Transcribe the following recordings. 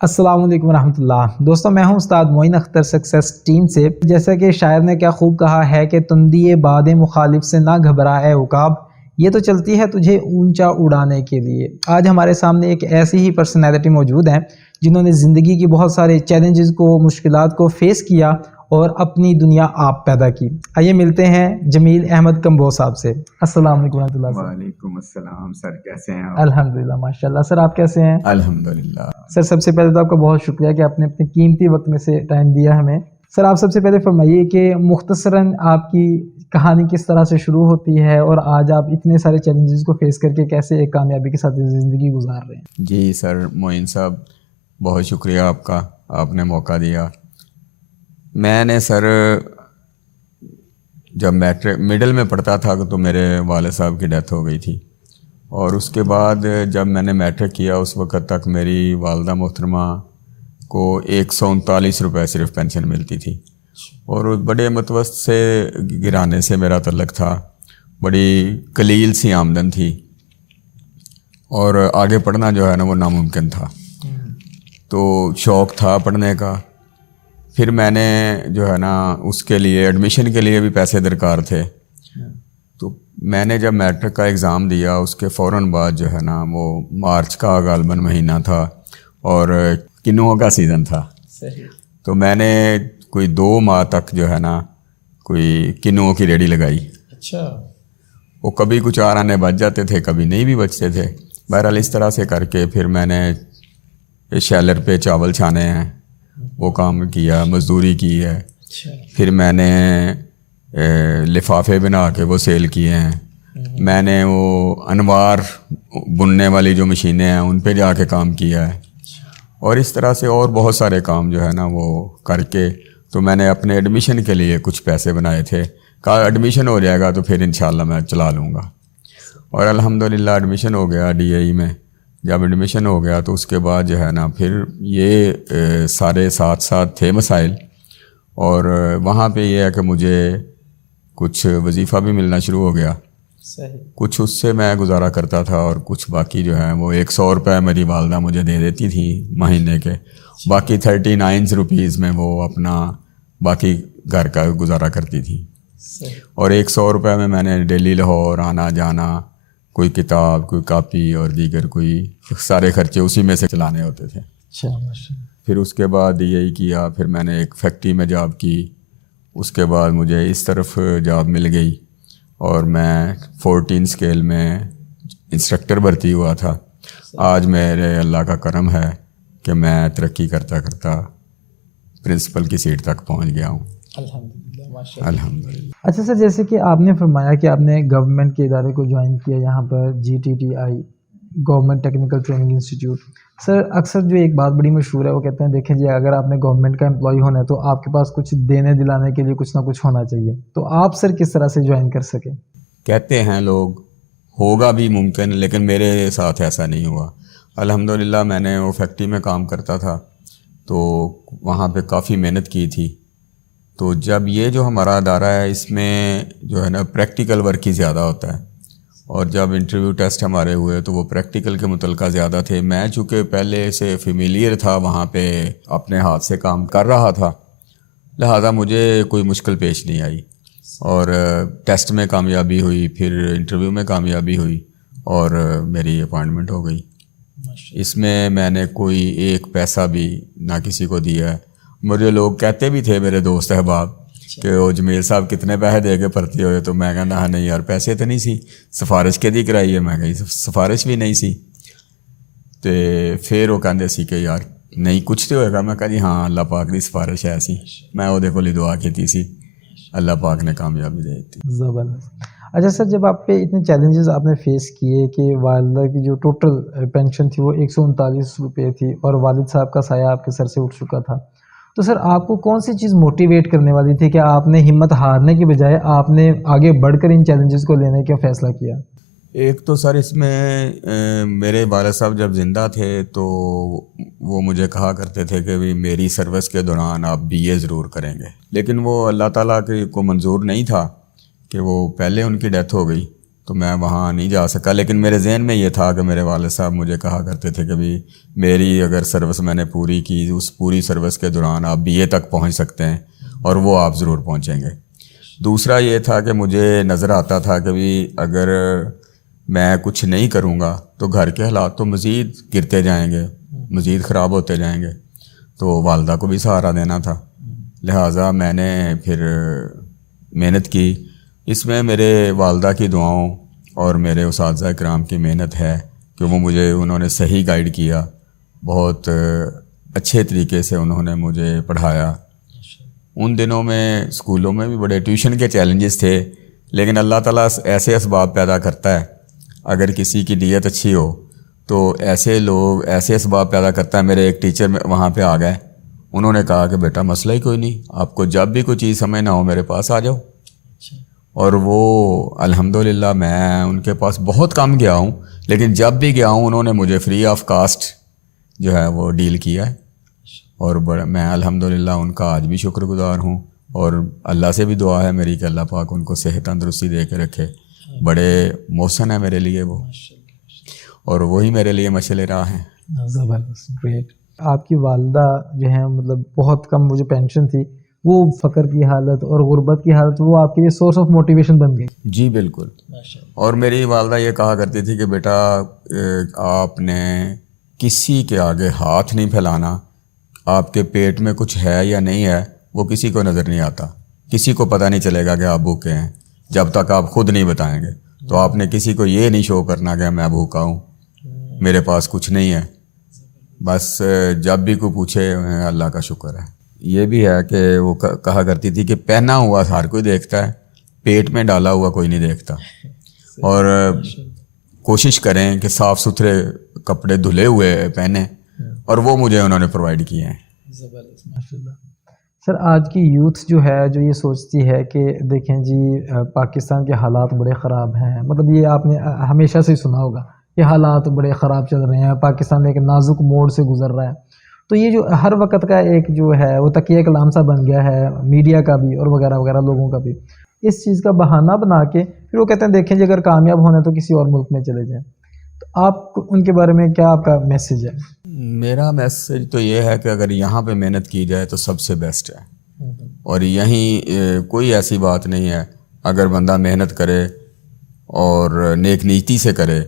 السلام علیکم ورحمۃ اللہ۔ دوستوں، میں ہوں استاد معین اختر سکسیس ٹیم سے۔ جیسا کہ شاعر نے کیا خوب کہا ہے کہ تندی باد مخالف سے نہ گھبرا اے عقاب، یہ تو چلتی ہے تجھے اونچا اڑانے کے لیے۔ آج ہمارے سامنے ایک ایسی ہی پرسنالٹی موجود ہیں جنہوں نے زندگی کی بہت سارے چیلنجز کو، مشکلات کو فیس کیا اور اپنی دنیا آپ پیدا کی۔ آئیے ملتے ہیں جمیل احمد کمبو صاحب سے۔ السلام علیکم ورحمۃ اللہ۔ وعلیکم السلام سر، کیسے ہیں آپ؟ الحمدللہ ماشاءاللہ۔ سر آپ کیسے ہیں؟ الحمدللہ۔ سر سب سے پہلے تو آپ کا بہت شکریہ کہ آپ نے اپنے قیمتی وقت میں سے ٹائم دیا ہمیں۔ سر آپ سب سے پہلے فرمائیے کہ مختصراً آپ کی کہانی کس طرح سے شروع ہوتی ہے اور آج آپ اتنے سارے چیلنجز کو فیس کر کے کیسے ایک کامیابی کے ساتھ زندگی گزار رہے ہیں؟ جی سر معین صاحب، بہت شکریہ آپ کا، آپ نے موقع دیا۔ میں نے سر جب میٹرک مڈل میں پڑھتا تھا تو میرے والد صاحب کی ڈیتھ ہو گئی تھی، اور اس کے بعد جب میں نے میٹرک کیا اس وقت تک میری والدہ محترمہ کو 139 روپے صرف پینشن ملتی تھی، اور بڑے متوسط سے گھرانے سے میرا تعلق تھا، بڑی قلیل سی آمدن تھی، اور آگے پڑھنا جو ہے نا وہ ناممکن تھا۔ تو شوق تھا پڑھنے کا، پھر میں نے جو ہے نا اس کے لیے ایڈمیشن کے لیے بھی پیسے درکار تھے، تو میں نے جب میٹرک کا ایگزام دیا اس کے فوراً بعد جو ہے نا وہ مارچ کا غالباً مہینہ تھا اور کنوؤں کا سیزن تھا، تو میں نے کوئی 2 ماہ تک جو ہے نا کوئی کنوؤں کی ریڑھی لگائی۔ اچھا۔ وہ کبھی کچھ آرانے بچ جاتے تھے، کبھی نہیں بھی بچتے تھے، بہرحال اس طرح سے کر کے پھر میں نے شیلر پہ چاول چھانے ہیں وہ کام کیا، مزدوری کی ہے۔ پھر میں نے لفافے بنا کے وہ سیل کیے ہیں، میں نے وہ انوار بننے والی جو مشینیں ہیں ان پہ جا کے کام کیا ہے، اور اس طرح سے اور بہت سارے کام جو ہے نا وہ کر کے تو میں نے اپنے ایڈمیشن کے لیے کچھ پیسے بنائے تھے، کہا ایڈمیشن ہو جائے گا تو پھر انشاءاللہ میں چلا لوں گا، اور الحمدللہ ایڈمیشن ہو گیا ڈی اے ای میں۔ جب ایڈمیشن ہو گیا تو اس کے بعد جو ہے نا پھر یہ سارے ساتھ ساتھ تھے مسائل، اور وہاں پہ یہ ہے کہ مجھے کچھ وظیفہ بھی ملنا شروع ہو گیا، کچھ اس سے میں گزارا کرتا تھا، اور کچھ باقی جو ہے وہ 100 روپے میری والدہ مجھے دے دیتی تھی مہینے کے، باقی 39 روپیز میں وہ اپنا باقی گھر کا گزارا کرتی تھی، اور 100 روپے میں نے ڈیلی لاہور آنا جانا، کوئی کتاب، کوئی کاپی اور دیگر کوئی سارے خرچے اسی میں سے چلانے ہوتے تھے۔ پھر اس کے بعد یہی کیا، پھر میں نے ایک فیکٹری میں جاب کی، اس کے بعد مجھے اس طرف جاب مل گئی، اور میں 14 اسکیل میں انسٹرکٹر بھرتی ہوا تھا۔ آج میرے اللہ کا کرم ہے کہ میں ترقی کرتا کرتا پرنسپل کی سیٹ تک پہنچ گیا ہوں، الحمدللہ۔ اچھا سر، جیسے کہ آپ نے فرمایا کہ آپ نے گورنمنٹ کے ادارے کو جوائن کیا یہاں پر GTTI government technical training institute. Sir اکثر جو ایک بات بڑی مشہور ہے وہ کہتے ہیں دیکھیں جی اگر آپ نے گورنمنٹ کا امپلائی ہونا ہے تو آپ کے پاس کچھ دینے دلانے کے لیے کچھ نہ کچھ ہونا چاہیے، تو آپ سر کس طرح سے جوائن کر سکے؟ کہتے ہیں لوگ ہوگا بھی ممکن، لیکن میرے ساتھ ایسا نہیں ہوا۔ الحمدللہ میں نے وہ فیکٹری میں کام کرتا تھا تو وہاں پہ کافی محنت کی تھی، تو جب یہ جو ہمارا ادارہ ہے اس میں جو ہے نا پریکٹیکل ورک ہی زیادہ ہوتا ہے، اور جب انٹرویو ٹیسٹ ہمارے ہوئے تو وہ پریکٹیکل کے متعلقہ زیادہ تھے۔ میں چونکہ پہلے سے فیملیئر تھا، وہاں پہ اپنے ہاتھ سے کام کر رہا تھا، لہٰذا مجھے کوئی مشکل پیش نہیں آئی، اور ٹیسٹ میں کامیابی ہوئی، پھر انٹرویو میں کامیابی ہوئی، اور میری اپائنٹمنٹ ہو گئی۔ اس میں نے کوئی ایک پیسہ بھی نہ کسی کو دیا ہے۔ مجھے لوگ کہتے بھی تھے، میرے دوست احباب، کہ وہ جمیل صاحب کتنے پیسے دے کے بھرتی ہوئے، تو میں کہنا نہیں یار پیسے تو نہیں سی، سفارش کے دی کرائی ہے، میں کہی سفارش بھی نہیں سی، تو پھر وہ کہتے سی کہ یار نہیں کچھ تو ہوئے گا، میں کہا جی ہاں اللہ پاک دی سفارش ہے ایسی، میں وہ دیکھو لی دعا کی سی، اللہ پاک نے کامیابی دے دی۔ زبردست۔ اچھا سر، جب آپ پہ اتنے چیلنجز آپ نے فیس کیے کہ والدہ کی جو ٹوٹل پینشن تھی وہ 139 روپے تھی اور والد صاحب کا سایہ آپ کے سر سے اٹھ چکا تھا، تو سر آپ کو کون سی چیز موٹیویٹ کرنے والی تھی کہ آپ نے ہمت ہارنے کی بجائے آپ نے آگے بڑھ کر ان چیلنجز کو لینے کا فیصلہ کیا؟ ایک تو سر اس میں میرے والد صاحب جب زندہ تھے تو وہ مجھے کہا کرتے تھے کہ میری سروس کے دوران آپ BA ضرور کریں گے، لیکن وہ اللہ تعالیٰ کو منظور نہیں تھا کہ وہ پہلے ان کی ڈیتھ ہو گئی، تو میں وہاں نہیں جا سکا. لیکن میرے ذہن میں یہ تھا کہ میرے والد صاحب مجھے کہا کرتے تھے کہ بھی میری اگر سروس میں نے پوری کی، اس پوری سروس کے دوران آپ BA تک پہنچ سکتے ہیں، اور وہ آپ ضرور پہنچیں گے. دوسرا یہ تھا کہ مجھے نظر آتا تھا کہ بھی اگر میں کچھ نہیں کروں گا تو گھر کے حالات تو مزید گرتے جائیں گے، مزید خراب ہوتے جائیں گے. تو والدہ کو بھی سہارا دینا تھا، لہٰذا میں نے پھر محنت کی. اس میں میرے والدہ کی دعاؤں اور میرے اساتذہ کرام کی محنت ہے کہ انہوں نے صحیح گائیڈ کیا، بہت اچھے طریقے سے انہوں نے مجھے پڑھایا. ان دنوں میں اسکولوں میں بھی بڑے ٹیوشن کے چیلنجز تھے، لیکن اللہ تعالیٰ ایسے اسباب پیدا کرتا ہے. اگر کسی کی نیت اچھی ہو تو ایسے اسباب پیدا کرتا ہے. میرے ایک ٹیچر وہاں پہ آ گئے، انہوں نے کہا کہ بیٹا مسئلہ ہی کوئی نہیں، آپ کو جب بھی کوئی چیز سمجھ نہ ہو میرے پاس آ جاؤ. اور وہ الحمدللہ میں ان کے پاس بہت کم گیا ہوں، لیکن جب بھی گیا ہوں انہوں نے مجھے فری آف کاسٹ جو ہے وہ ڈیل کیا ہے. اور میں الحمدللہ ان کا آج بھی شکر گزار ہوں. اور اللہ سے بھی دعا ہے میری کہ اللہ پاک ان کو صحت تندرستی دے کے رکھے. بڑے محسن ہیں میرے لیے وہ، اور وہی میرے لیے مشعل راہ ہیں. زبردست، گریٹ. آپ کی والدہ جو ہیں مطلب بہت کم مجھے پینشن تھی، وہ فقر کی حالت اور غربت کی حالت وہ آپ کے لیے سورس آف موٹیویشن بن گئی. جی بالکل. اور میری والدہ یہ کہا کرتی تھی کہ بیٹا آپ نے کسی کے آگے ہاتھ نہیں پھیلانا، آپ کے پیٹ میں کچھ ہے یا نہیں ہے وہ کسی کو نظر نہیں آتا، کسی کو پتہ نہیں چلے گا کہ آپ بھوکے ہیں جب تک آپ خود نہیں بتائیں گے. تو آپ نے کسی کو یہ نہیں شو کرنا کہ میں بھوکا ہوں، میرے پاس کچھ نہیں ہے. بس جب بھی کوئی پوچھے اللہ کا شکر ہے. یہ بھی ہے کہ وہ کہا کرتی تھی کہ پہنا ہوا ہر کوئی دیکھتا ہے، پیٹ میں ڈالا ہوا کوئی نہیں دیکھتا. اور کوشش کریں کہ صاف ستھرے کپڑے دھلے ہوئے پہنیں، اور وہ مجھے انہوں نے پرووائڈ کیے ہیں. سر آج کی یوتھ جو ہے جو یہ سوچتی ہے کہ دیکھیں جی پاکستان کے حالات بڑے خراب ہیں، مطلب یہ آپ نے ہمیشہ سے سنا ہوگا کہ حالات بڑے خراب چل رہے ہیں، پاکستان ایک نازک موڑ سے گزر رہا ہے. تو یہ جو ہر وقت کا ایک جو ہے وہ تکیہ کلام سا بن گیا ہے میڈیا کا بھی اور وغیرہ وغیرہ لوگوں کا بھی، اس چیز کا بہانہ بنا کے پھر وہ کہتے ہیں دیکھیں جی اگر کامیاب ہونا ہے تو کسی اور ملک میں چلے جائیں. تو آپ ان کے بارے میں کیا آپ کا میسیج ہے؟ میرا میسیج تو یہ ہے کہ اگر یہاں پہ محنت کی جائے تو سب سے بیسٹ ہے. اور یہیں کوئی ایسی بات نہیں ہے، اگر بندہ محنت کرے اور نیک نیتی سے کرے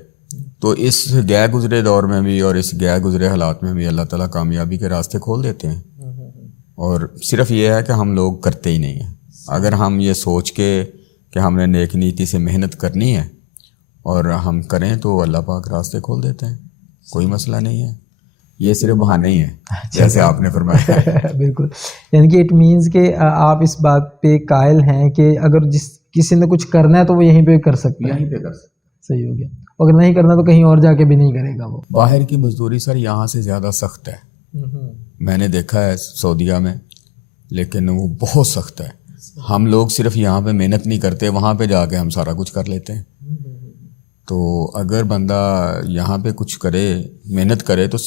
تو اس گئے گزرے دور میں بھی اور اس گئے گزرے حالات میں بھی اللہ تعالیٰ کامیابی کے راستے کھول دیتے ہیں. اور صرف یہ ہے کہ ہم لوگ کرتے ہی نہیں ہیں. اگر ہم یہ سوچ کے کہ ہم نے نیک نیتی سے محنت کرنی ہے اور ہم کریں تو اللہ پاک راستے کھول دیتے ہیں، کوئی مسئلہ نہیں ہے. یہ صرف بہانے ہی ہے جیسے آپ نے فرمایا. بالکل، یعنی کہ اٹ مینس کہ آپ اس بات پہ قائل ہیں کہ اگر کسی نے کچھ کرنا ہے تو وہ یہیں پہ کر سکتا ہے. یہیں پہ کر سکتے. صحیح ہو گیا. اگر نہیں کرنا تو کہیں اور جا کے بھی نہیں کرے گا. وہ باہر کی مزدوری سر یہاں سے زیادہ سخت ہے، میں نے دیکھا ہے سعودیہ میں، لیکن وہ بہت سخت ہے. ہم لوگ صرف یہاں پہ محنت نہیں کرتے، وہاں پہ جا کے ہم سارا کچھ کر لیتے ہیں. تو اگر بندہ یہاں پہ کچھ کرے، محنت کرے تو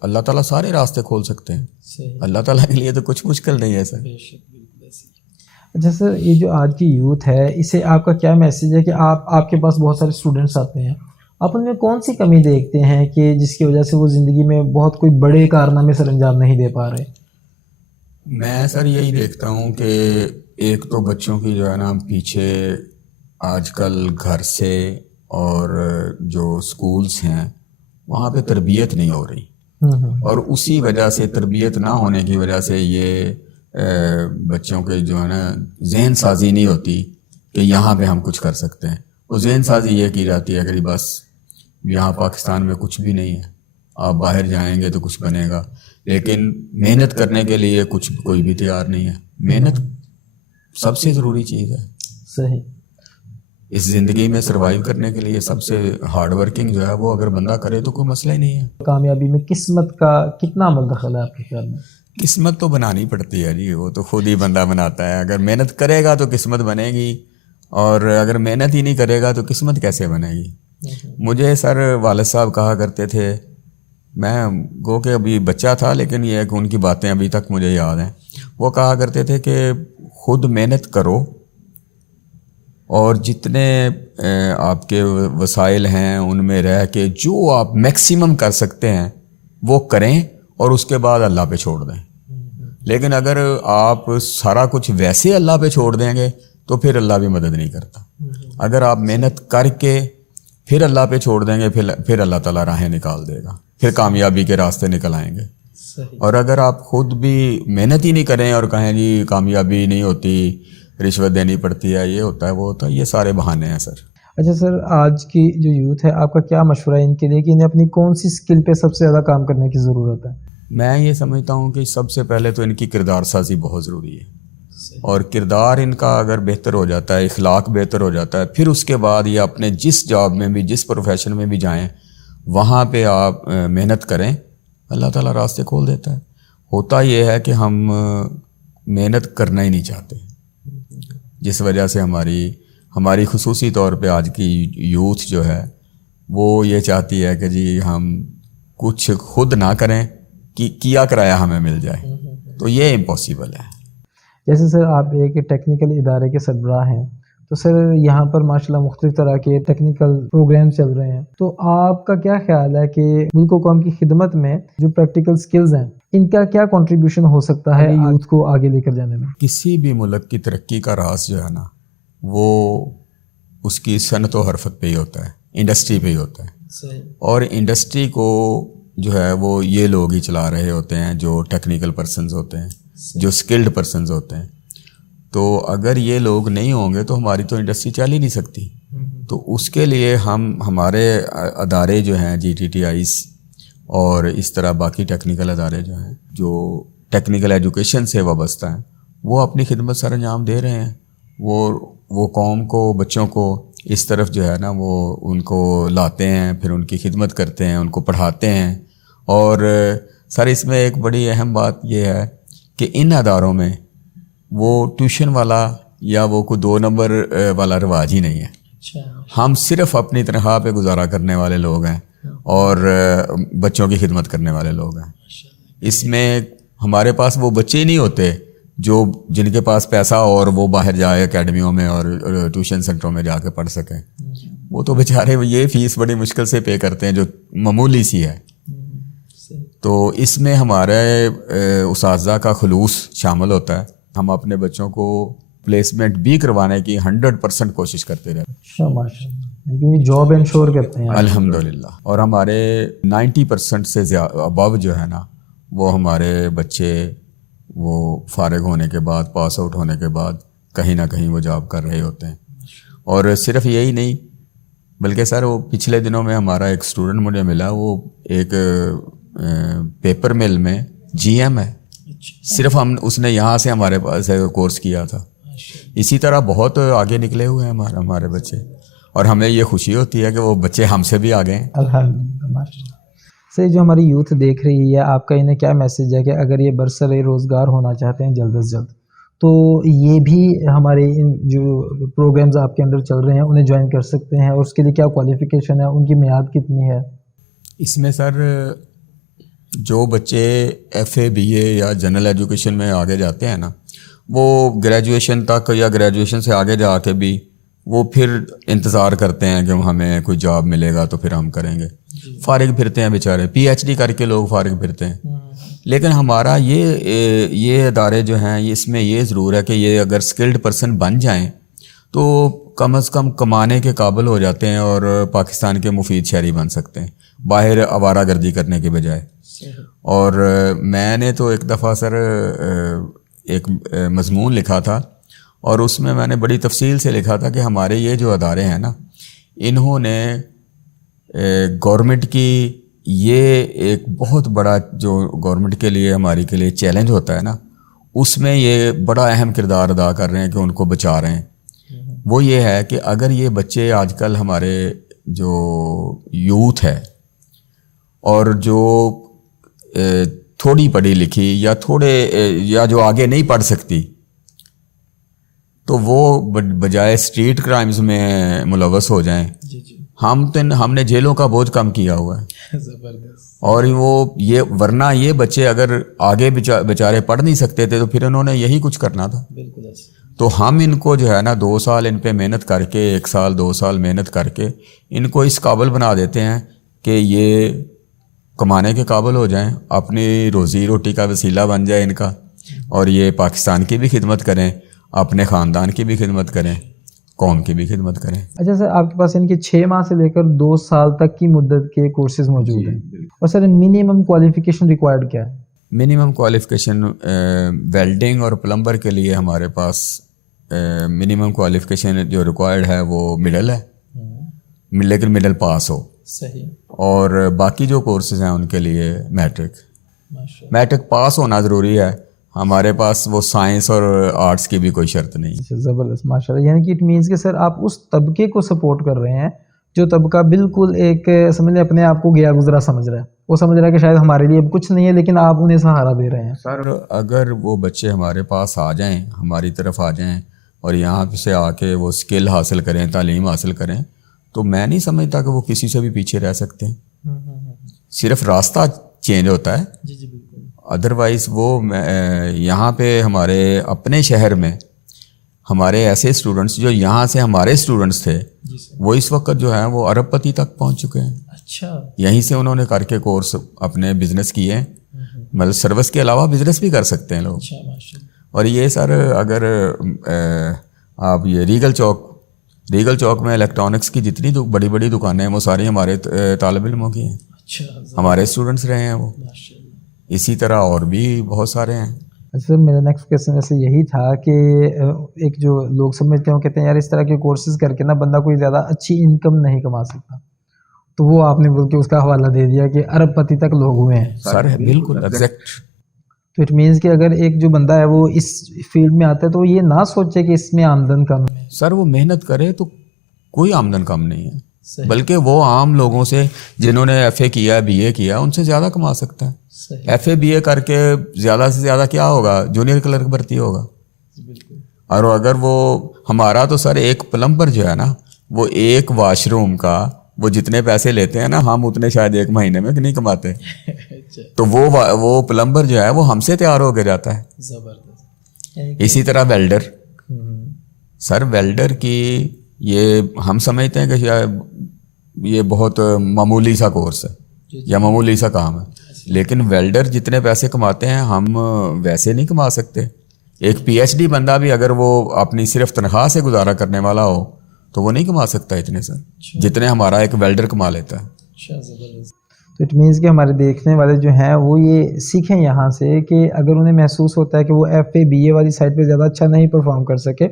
اللہ تعالیٰ سارے راستے کھول سکتے ہیں. اللہ تعالیٰ کے لیے تو کچھ مشکل نہیں ہے سر. اچھا سر، یہ جو آج کی یوتھ ہے اسے آپ کا کیا میسیج ہے کہ آپ کے پاس بہت سارے اسٹوڈنٹس آتے ہیں، آپ ان میں کون سی کمی دیکھتے ہیں کہ جس کی وجہ سے وہ زندگی میں بہت کوئی بڑے کارنامے سر انجام نہیں دے پا رہے؟ میں سر یہی دیکھتا ہوں کہ ایک تو بچوں کی جو ہے نا پیچھے آج کل گھر سے اور جو سکولز ہیں وہاں پہ تربیت نہیں ہو رہی، اور اسی وجہ سے تربیت نہ ہونے کی وجہ سے یہ بچوں کے جو ہے نا ذہن سازی نہیں ہوتی کہ یہاں پہ ہم کچھ کر سکتے ہیں. وہ ذہن سازی یہ کی جاتی ہے کہ بس یہاں پاکستان میں کچھ بھی نہیں ہے، آپ باہر جائیں گے تو کچھ بنے گا، لیکن محنت کرنے کے لیے کوئی بھی تیار نہیں ہے. محنت سب سے ضروری چیز ہے. صحیح. اس زندگی میں سروائیو کرنے کے لیے سب سے ہارڈ ورکنگ جو ہے وہ اگر بندہ کرے تو کوئی مسئلہ ہی نہیں ہے. کامیابی میں قسمت کا کتنا عمل دخل ہے آپ کے خیال میں؟ قسمت تو بنانی پڑتی ہے جی، وہ تو خود ہی بندہ بناتا ہے. اگر محنت کرے گا تو قسمت بنے گی، اور اگر محنت ہی نہیں کرے گا تو قسمت کیسے بنے گی. مجھے سر والد صاحب کہا کرتے تھے، میں گو کہ ابھی بچہ تھا لیکن یہ کہ ان کی باتیں ابھی تک مجھے یاد ہیں. وہ کہا کرتے تھے کہ خود محنت کرو اور جتنے آپ کے وسائل ہیں ان میں رہ کے جو آپ میکسیمم کر سکتے ہیں وہ کریں اور اس کے بعد اللہ پہ چھوڑ دیں. لیکن اگر آپ سارا کچھ ویسے اللہ پہ چھوڑ دیں گے تو پھر اللہ بھی مدد نہیں کرتا. اگر آپ محنت کر کے پھر اللہ پہ چھوڑ دیں گے پھر اللہ تعالیٰ راہیں نکال دے گا, پھر کامیابی کے راستے نکل آئیں گے. اور اگر آپ خود بھی محنت ہی نہیں کریں اور کہیں جی کامیابی نہیں ہوتی, رشوت دینی پڑتی ہے, یہ ہوتا ہے وہ ہوتا ہے, یہ سارے بہانے ہیں سر. اچھا سر, آج کی جو یوتھ ہے آپ کا کیا مشورہ ہے ان کے لیے کہ انہیں اپنی کون سی اسکل پہ سب سے زیادہ کام کرنے کی ضرورت ہے؟ میں یہ سمجھتا ہوں کہ سب سے پہلے تو ان کی کردار سازی بہت ضروری ہے, اور کردار ان کا اگر بہتر ہو جاتا ہے, اخلاق بہتر ہو جاتا ہے, پھر اس کے بعد یہ اپنے جس جاب میں بھی جس پروفیشن میں بھی جائیں وہاں پہ آپ محنت کریں, اللہ تعالیٰ راستے کھول دیتا ہے. ہوتا یہ ہے کہ ہم محنت کرنا ہی نہیں چاہتے, جس وجہ سے ہماری خصوصی طور پہ آج کی یوتھ جو ہے وہ یہ چاہتی ہے کہ جی ہم کچھ خود نہ کریں, کیا کرایا ہمیں مل جائے, تو یہ امپاسبل ہے. جیسے سر آپ ایک ٹیکنیکل ادارے کے سربراہ ہیں, تو سر یہاں پر ماشاءاللہ مختلف طرح کے ٹیکنیکل پروگرام چل رہے ہیں, تو آپ کا کیا خیال ہے کہ ملک و قوم کی خدمت میں جو پریکٹیکل سکلز ہیں ان کا کیا کنٹریبیوشن ہو سکتا ہے یوتھ کو آگے لے کر جانے میں؟ کسی بھی ملک کی ترقی کا راز جو ہے نا وہ اس کی صنعت و حرفت پہ ہی ہوتا ہے, انڈسٹری پہ ہی ہوتا ہے. اور انڈسٹری کو جو ہے وہ یہ لوگ ہی چلا رہے ہوتے ہیں جو ٹیکنیکل پرسنز ہوتے ہیں, جو اسکلڈ پرسنز ہوتے ہیں. تو اگر یہ لوگ نہیں ہوں گے تو ہماری تو انڈسٹری چل ہی نہیں سکتی. تو اس کے لیے ہمارے ادارے جو ہیں GTTIs اور اس طرح باقی ٹیکنیکل ادارے جو ہیں جو ٹیکنیکل ایجوکیشن سے وابستہ ہیں وہ اپنی خدمت سر انجام دے رہے ہیں. وہ قوم کو, بچوں کو اس طرف جو ہے نا وہ ان کو لاتے ہیں, پھر ان کی خدمت کرتے ہیں, ان کو پڑھاتے ہیں. اور سر اس میں ایک بڑی اہم بات یہ ہے کہ ان اداروں میں وہ ٹیوشن والا یا وہ کوئی 2 نمبر والا رواج ہی نہیں ہے. ہم صرف اپنی تنخواہ پہ گزارا کرنے والے لوگ ہیں اور بچوں کی خدمت کرنے والے لوگ ہیں. اس میں ہمارے پاس وہ بچے ہی نہیں ہوتے جن کے پاس پیسہ اور وہ باہر جائے اکیڈمیوں میں اور ٹیوشن سینٹروں میں جا کے پڑھ سکیں. وہ تو بیچارے یہ فیس بڑی مشکل سے پے کرتے ہیں جو معمولی سی ہے. تو اس میں ہمارے اساتذہ کا خلوص شامل ہوتا ہے. ہم اپنے بچوں کو پلیسمنٹ بھی کروانے کی 100% کوشش کرتے رہتے ہیں, جاب انشور کرتے ہیں الحمدللہ. اور ہمارے 90% سے زیادہ ابو جو ہے نا وہ ہمارے بچے وہ فارغ ہونے کے بعد, پاس آؤٹ ہونے کے بعد کہیں نہ کہیں وہ جاب کر رہے ہوتے ہیں. اور صرف یہی نہیں بلکہ سر وہ پچھلے دنوں میں ہمارا ایک اسٹوڈنٹ مجھے ملا, وہ ایک پیپر مل میں GM ہے. صرف اس نے یہاں سے ہمارے پاس کورس کیا تھا. اسی طرح بہت آگے نکلے ہوئے ہیں ہمارے بچے, اور ہمیں یہ خوشی ہوتی ہے کہ وہ بچے ہم سے بھی آگے ہیں. الحمدللہ. سر جو ہماری یوتھ دیکھ رہی ہے, آپ کا انہیں کیا میسیج ہے کہ اگر یہ برسر روزگار ہونا چاہتے ہیں جلد از جلد تو یہ بھی ہمارے جو پروگرامز آپ کے اندر چل رہے ہیں انہیں جوائن کر سکتے ہیں, اور اس کے لیے کیا کوالیفیکیشن ہے, ان کی میعاد کتنی ہے؟ اس میں سر جو بچے FA BA یا جنرل ایجوکیشن میں آگے جاتے ہیں نا وہ گریجویشن تک یا گریجویشن سے آگے جا کے بھی وہ پھر انتظار کرتے ہیں کہ ہمیں کوئی جاب ملے گا تو پھر ہم کریں گے. فارغ پھرتے ہیں بیچارے, PhD کر کے لوگ فارغ پھرتے ہیں. لیکن ہمارا یہ ادارے جو ہیں اس میں یہ ضرور ہے کہ یہ اگر اسکلڈ پرسن بن جائیں تو کم از کم کمانے کے قابل ہو جاتے ہیں اور پاکستان کے مفید شہری بن سکتے ہیں باہر آوارہ گردی کرنے کے بجائے. اور میں نے تو ایک دفعہ سر ایک مضمون لکھا تھا اور اس میں نے بڑی تفصیل سے لکھا تھا کہ ہمارے یہ جو ادارے ہیں نا انہوں نے گورنمنٹ کی یہ ایک بہت بڑا جو گورنمنٹ کے لیے ہماری کے لیے چیلنج ہوتا ہے نا اس میں یہ بڑا اہم کردار ادا کر رہے ہیں کہ ان کو بچا رہے ہیں. وہ یہ ہے کہ اگر یہ بچے آج کل ہمارے جو یوتھ ہے اور جو تھوڑی پڑھی لکھی یا جو آگے نہیں پڑھ سکتی تو وہ بجائے اسٹریٹ کرائمز میں ملوث ہو جائیں. ہم نے جیلوں کا بوجھ کم کیا ہوا ہے. اور ورنہ یہ بچے اگر آگے بیچارے پڑھ نہیں سکتے تھے تو پھر انہوں نے یہی کچھ کرنا تھا. تو ہم ان کو جو ہے نا 2 سال ان پہ محنت کر کے 1 سال 2 سال محنت کر کے ان کو اس قابل بنا دیتے ہیں کہ یہ کمانے کے قابل ہو جائیں, اپنی روزی روٹی کا وسیلہ بن جائے ان کا, اور یہ پاکستان کی بھی خدمت کریں, اپنے خاندان کی بھی خدمت کریں, قوم کی بھی خدمت کریں. اچھا سر, آپ کے پاس ان کے 6 ماہ سے لے کر 2 سال تک کی مدت کے کورسز موجود ہیں, اور سر منیمم کوالیفیکیشن ریکوائرڈ کیا ہے؟ منیمم کوالیفیکیشن ویلڈنگ اور پلمبر کے لیے ہمارے پاس منیمم کوالیفیکیشن جو ریکوائرڈ ہے وہ مڈل ہے, لیکن مڈل پاس ہو. صحیح. اور باقی جو کورسز ہیں ان کے لیے میٹرک پاس ہونا ضروری ہے. ہمارے پاس وہ سائنس اور آرٹس کی بھی کوئی شرط نہیں. زبردست, ماشاء اللہ. یعنی کہ اٹ مینس کہ سر آپ اس طبقے کو سپورٹ کر رہے ہیں جو طبقہ بالکل ایک سمجھ لیں اپنے آپ کو گیا گزرا سمجھ رہا ہے, وہ سمجھ رہا ہے کہ شاید ہمارے لیے اب کچھ نہیں ہے, لیکن آپ انہیں سہارا دے رہے ہیں. سر اگر وہ بچے ہمارے پاس آ جائیں, ہماری طرف آ جائیں اور یہاں سے آ کے وہ اسکل حاصل کریں, تعلیم حاصل کریں, تو میں نہیں سمجھتا کہ وہ کسی سے بھی پیچھے رہ سکتے ہیں. صرف راستہ چینج ہوتا ہے. جی جی بالکل. ادروائز وہ یہاں پہ ہمارے اپنے شہر میں ہمارے ایسے اسٹوڈنٹس جو یہاں سے ہمارے اسٹوڈنٹس تھے, وہ اس وقت جو ہیں وہ ارب پتی تک پہنچ چکے ہیں. اچھا. یہیں سے انہوں نے کر کے کورس اپنے بزنس کیے ہیں, مطلب سروس کے علاوہ بزنس بھی کر سکتے ہیں لوگ. اور یہ سر اگر آپ یہ ریگل چوک میں الیکٹرانکس کی جتنی بڑی بڑی دکانیں ہیں وہ ساری ہمارے طالب علموں کی ہیں. اچھا. ہمارے اسٹوڈنٹس رہے ہیں وہ. اسی طرح اور بھی بہت سارے ہیں. اچھا سر, میرا نیکسٹ کویسچن ویسے یہی تھا کہ ایک جو لوگ سمجھتے ہیں وہ کہتے ہیں یار اس طرح کے کورسز کر کے نا بندہ کوئی زیادہ اچھی انکم نہیں کما سکتا, تو وہ آپ نے بول کے اس کا حوالہ دے دیا کہ ارب پتی تک لوگ ہوئے ہیں. سر بالکل ایگزیکٹ. تو اٹ مینس کہ اگر ایک جو بندہ ہے وہ اس فیلڈ میں آتا ہے تو یہ نہ سوچے کہ اس میں آمدن کم ہے. سر وہ محنت کرے تو کوئی آمدن کم نہیں ہے, بلکہ وہ عام لوگوں سے جنہوں نے ایف اے کیا, بی اے کیا, ان سے زیادہ کما سکتا ہے. ایف اے بی اے کر کے زیادہ سے زیادہ کیا ہوگا, جونیئر کلرک بھرتی ہوگا. اور اگر وہ ہمارا تو سر ایک پلمبر جو ہے نا وہ ایک واش روم کا وہ جتنے پیسے لیتے ہیں نا ہم اتنے شاید ایک مہینے میں نہیں کماتے. تو وہ پلمبر جو ہے وہ ہم سے تیار ہو کے جاتا ہے. اسی طرح ویلڈر, سر ویلڈر کی یہ ہم سمجھتے ہیں کہ یہ بہت معمولی سا کورس ہے یا معمولی سا کام ہے, لیکن ویلڈر جتنے پیسے کماتے ہیں ہم ویسے نہیں کما سکتے. ایک پی ایچ ڈی بندہ بھی اگر وہ اپنی صرف تنخواہ سے گزارا کرنے والا ہو تو وہ نہیں کما سکتا اتنے سر جتنے ہمارا ایک ویلڈر کما لیتا ہے. تو اٹ مینس کہ ہمارے دیکھنے والے جو ہیں وہ یہ سیکھیں یہاں سے کہ اگر انہیں محسوس ہوتا ہے کہ وہ ایف اے بی اے والی سائڈ پہ زیادہ اچھا نہیں پرفارم کر سکے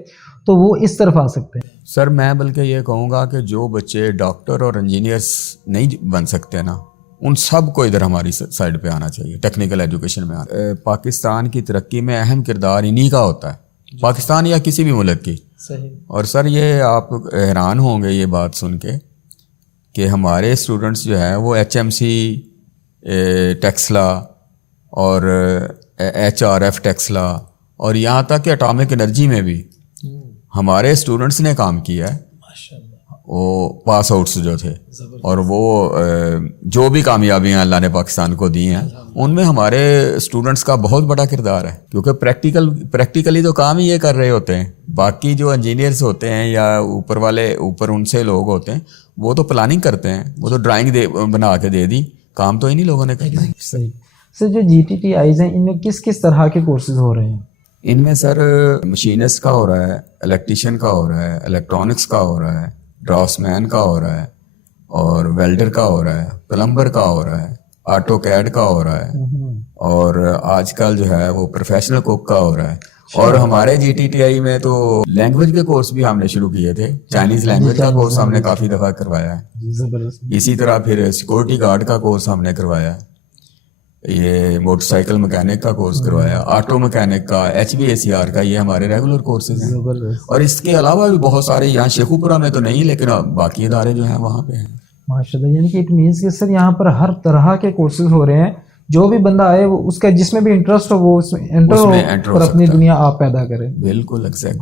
تو وہ اس طرف آ سکتے ہیں. سر میں بلکہ یہ کہوں گا کہ جو بچے ڈاکٹر اور انجینئرس نہیں بن سکتے نا ان سب کو ادھر ہماری سائڈ پہ آنا چاہیے, ٹیکنیکل ایجوکیشن میں آنا. پاکستان کی ترقی میں اہم کردار انہی کا ہوتا ہے, پاکستان یا کسی بھی ملک کی. اور سر یہ آپ حیران ہوں گے یہ بات سن کے کہ ہمارے اسٹوڈنٹس جو ہیں وہ ایچ ایم سی ٹیکسلا اور ایچ آر ایف ٹیکسلا اور یہاں تک کہ اٹامک انرجی میں بھی ہمارے اسٹوڈنٹس نے کام کیا ہے, وہ پاس آؤٹس جو تھے, اور وہ جو بھی کامیابیاں اللہ نے پاکستان کو دی ہیں ان میں ہمارے اسٹوڈنٹس کا بہت بڑا کردار ہے, کیونکہ پریکٹیکلی تو کام ہی یہ کر رہے ہوتے ہیں. باقی جو انجینئرس ہوتے ہیں یا اوپر ان سے لوگ ہوتے ہیں وہ تو پلاننگ کرتے ہیں, وہ تو ڈرائنگ بنا کے دے دی, کام تو انہی لوگوں نے کرنا ہے. صحیح. سر جو جی ٹی ٹی آئیز ہیں ان میں کس کس طرح کے کورسز ہو رہے ہیں؟ ان میں سر مشینسٹ کا ہو رہا ہے, الیکٹریشین کا ہو رہا ہے, الیکٹرانکس کا ہو رہا ہے, ڈراس مین کا ہو رہا ہے, اور ویلڈر کا ہو رہا ہے, پلمبر کا ہو رہا ہے, آٹو کیڈ کا ہو رہا ہے, اور آج کل جو ہے وہ پروفیشنل کوک کا ہو رہا ہے. اور ہمارے جی ٹی ٹی آئی میں تو لینگویج کے کورس بھی ہم نے شروع کیے تھے, چائنیز لینگویج کا کورس ہم نے کافی دفعہ کروایا ہے. اسی طرح پھر سیکورٹی گارڈ کا کورس ہم نے کروایا, یہ موٹر سائیکل مکینک کا کورس کروایا, آٹو مکینک کا, H B A C R کا, یہ ہمارے ریگولر کورسز ہیں. اور اس کے علاوہ بھی بہت سارے یہاں شیخو پورہ میں تو نہیں, لیکن باقی ادارے جو ہیں وہاں پہ ہیں. ماشاء اللہ. یعنی کہ اٹ مینس کہ سر یہاں پر ہر طرح کے کورسز ہو رہے ہیں, جو بھی بندہ آئے وہ اس کا جس میں بھی انٹرسٹ ہو وہ اس میں انٹر اور اپنی دنیا آپ پیدا کرے. بالکل ایگزیکٹ.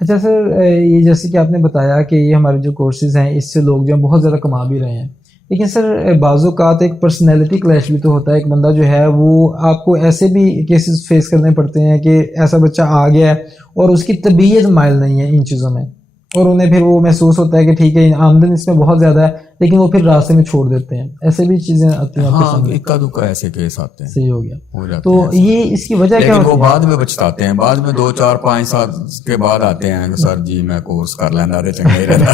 اچھا سر, یہ جیسے کہ آپ نے بتایا کہ یہ ہمارے جو کورسز ہیں اس سے لوگ جو ہیں بہت زیادہ کما بھی رہے ہیں, لیکن سر بعض اوقات ایک پرسنالٹی کلیش بھی تو ہوتا ہے. ایک بندہ جو ہے وہ آپ کو ایسے بھی کیسز فیس کرنے پڑتے ہیں کہ ایسا بچہ آ گیا ہے اور اس کی طبیعت مائل نہیں ہے ان چیزوں میں, اور انہیں پھر وہ محسوس ہوتا ہے کہ ٹھیک ہے آمدن اس میں بہت زیادہ ہے, لیکن وہ پھر راستے میں چھوڑ دیتے ہیں. ایسے بھی چیزیں آتی ہیں. ہاں, اکا دکا ایسے کیس آتے ہیں. صحیح ہو گیا. تو یہ اس کی وجہ کیا ہوتی ہے؟ وہ بعد میں پچھتاتے ہیں, بعد میں 2 4 5 سال کے بعد آتے ہیں کہ سر جی میں کورس کر لینا تھا, چنگا ہی رہتا.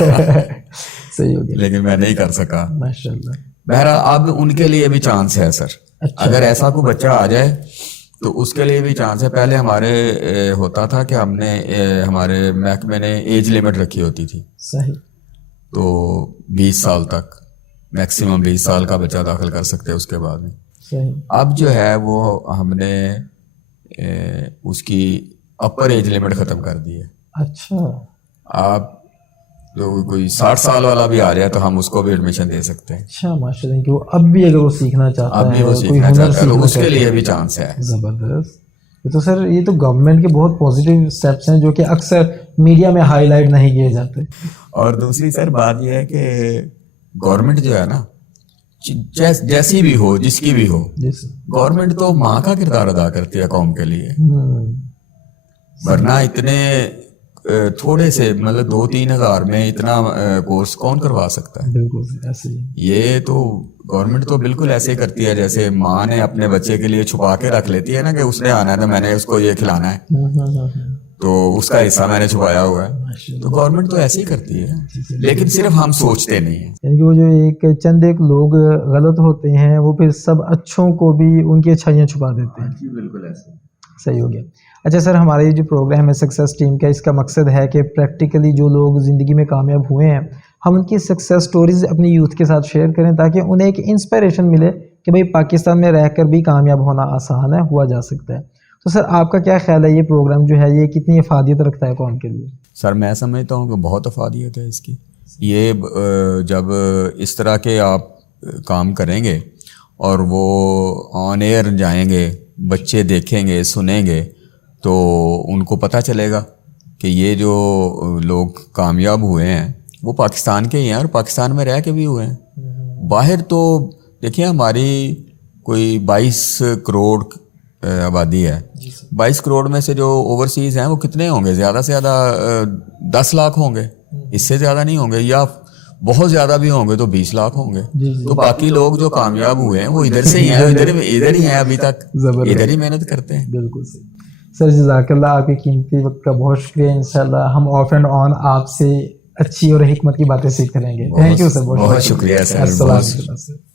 صحیح ہو گیا, لیکن میں نہیں کر سکا. ماشاءاللہ. بہرحال اب ان کے لیے بھی چانس ہے سر. اگر ایسا کوئی بچہ آ جائے تو اس کے لیے بھی چانس ہے. پہلے ہمارے ہوتا تھا کہ ہم نے ہمارے محکمے نے ایج لمٹ رکھی ہوتی تھی. صحیح. تو 20 سال تک میکسیمم 20 سال کا بچہ داخل کر سکتے ہیں اس کے بعد میں. صحیح. اب جو ہے وہ ہم نے اس کی اپر ایج لمٹ ختم کر دی ہے. اچھا. آپ جو کوئی 60 سال والا بھی آ رہا ہے تو ہم اس کو بھی ایڈمیشن دے سکتے ہیں. اچھا ماشاءاللہ, کہ وہ اب بھی اگر وہ سیکھنا چاہتا ہے, اب بھی وہ سیکھنا چاہتا ہے تو اس کے لیے بھی چانس ہے. زبردست. تو سر یہ تو گورنمنٹ کے بہت پازیٹیو اسٹیپس ہیں جو کہ اکثر میڈیا میں ہائی لائٹ نہیں کیے جاتے. اور دوسری سر بات یہ ہے کہ گورنمنٹ جو ہے نا, جیسی بھی ہو, جس کی بھی ہو, گورنمنٹ تو ماں کا کردار ادا کرتی ہے قوم کے لیے. ورنہ اتنے تھوڑے سے مطلب 2-3 ہزار میں اتنا کورس کون کروا سکتا ہے؟ بالکل ایسے ہی. یہ تو گورنمنٹ تو بالکل ایسے کرتی ہے جیسے ماں نے اپنے بچے کے لیے چھپا کے رکھ لیتی ہے نا, کہ اس نے آنا ہے تو میں نے اس کو یہ کھلانا ہے, تو اس کا حصہ میں نے چھپایا ہوا ہے. تو گورنمنٹ تو ایسے ہی کرتی ہے, لیکن صرف ہم سوچتے نہیں ہیں. یعنی کہ وہ جو ایک لوگ غلط ہوتے ہیں وہ پھر سب اچھوں کو بھی ان کی اچھائیاں چھپا دیتے ہیں. جی بالکل ایسے. صحیح ہو گیا. اچھا سر, ہمارا یہ جو پروگرام ہے سکسیس ٹیم کا, اس کا مقصد ہے کہ پریکٹیکلی جو لوگ زندگی میں کامیاب ہوئے ہیں ہم ان کی سکسیس سٹوریز اپنی یوتھ کے ساتھ شیئر کریں, تاکہ انہیں ایک انسپائریشن ملے کہ بھئی پاکستان میں رہ کر بھی کامیاب ہونا آسان ہے, ہوا جا سکتا ہے. تو سر آپ کا کیا خیال ہے, یہ پروگرام جو ہے یہ کتنی افادیت رکھتا ہے قوم کے لیے؟ سر میں سمجھتا ہوں کہ بہت افادیت ہے اس کی. یہ جب اس طرح کے آپ کام کریں گے اور وہ آن ایئر جائیں گے, بچے دیکھیں گے, سنیں گے, تو ان کو پتہ چلے گا کہ یہ جو لوگ کامیاب ہوئے ہیں وہ پاکستان کے ہی ہیں, اور پاکستان میں رہ کے بھی ہوئے ہیں. باہر تو دیکھیں ہماری کوئی 22 کروڑ آبادی ہے. 22 کروڑ میں سے جو اوورسیز ہیں وہ کتنے ہوں گے؟ زیادہ سے زیادہ 10 لاکھ ہوں گے, اس سے زیادہ نہیں ہوں گے, یا بہت زیادہ بھی ہوں گے تو 20 لاکھ ہوں گے. تو باقی لوگ جو کامیاب ہوئے ہیں وہ ادھر سے ہی ہیں, ادھر ہی ہیں ابھی تک, ادھر ہی محنت کرتے ہیں. بالکل صحیح. سر جزاک اللہ, آپ کے قیمتی وقت کا بہت شکریہ. انشاءاللہ ہم آف اینڈ آن آپ سے اچھی اور حکمت کی باتیں سیکھتے رہیں گے. تھینک یو سر, بہت شکریہ سر. السلام علیکم.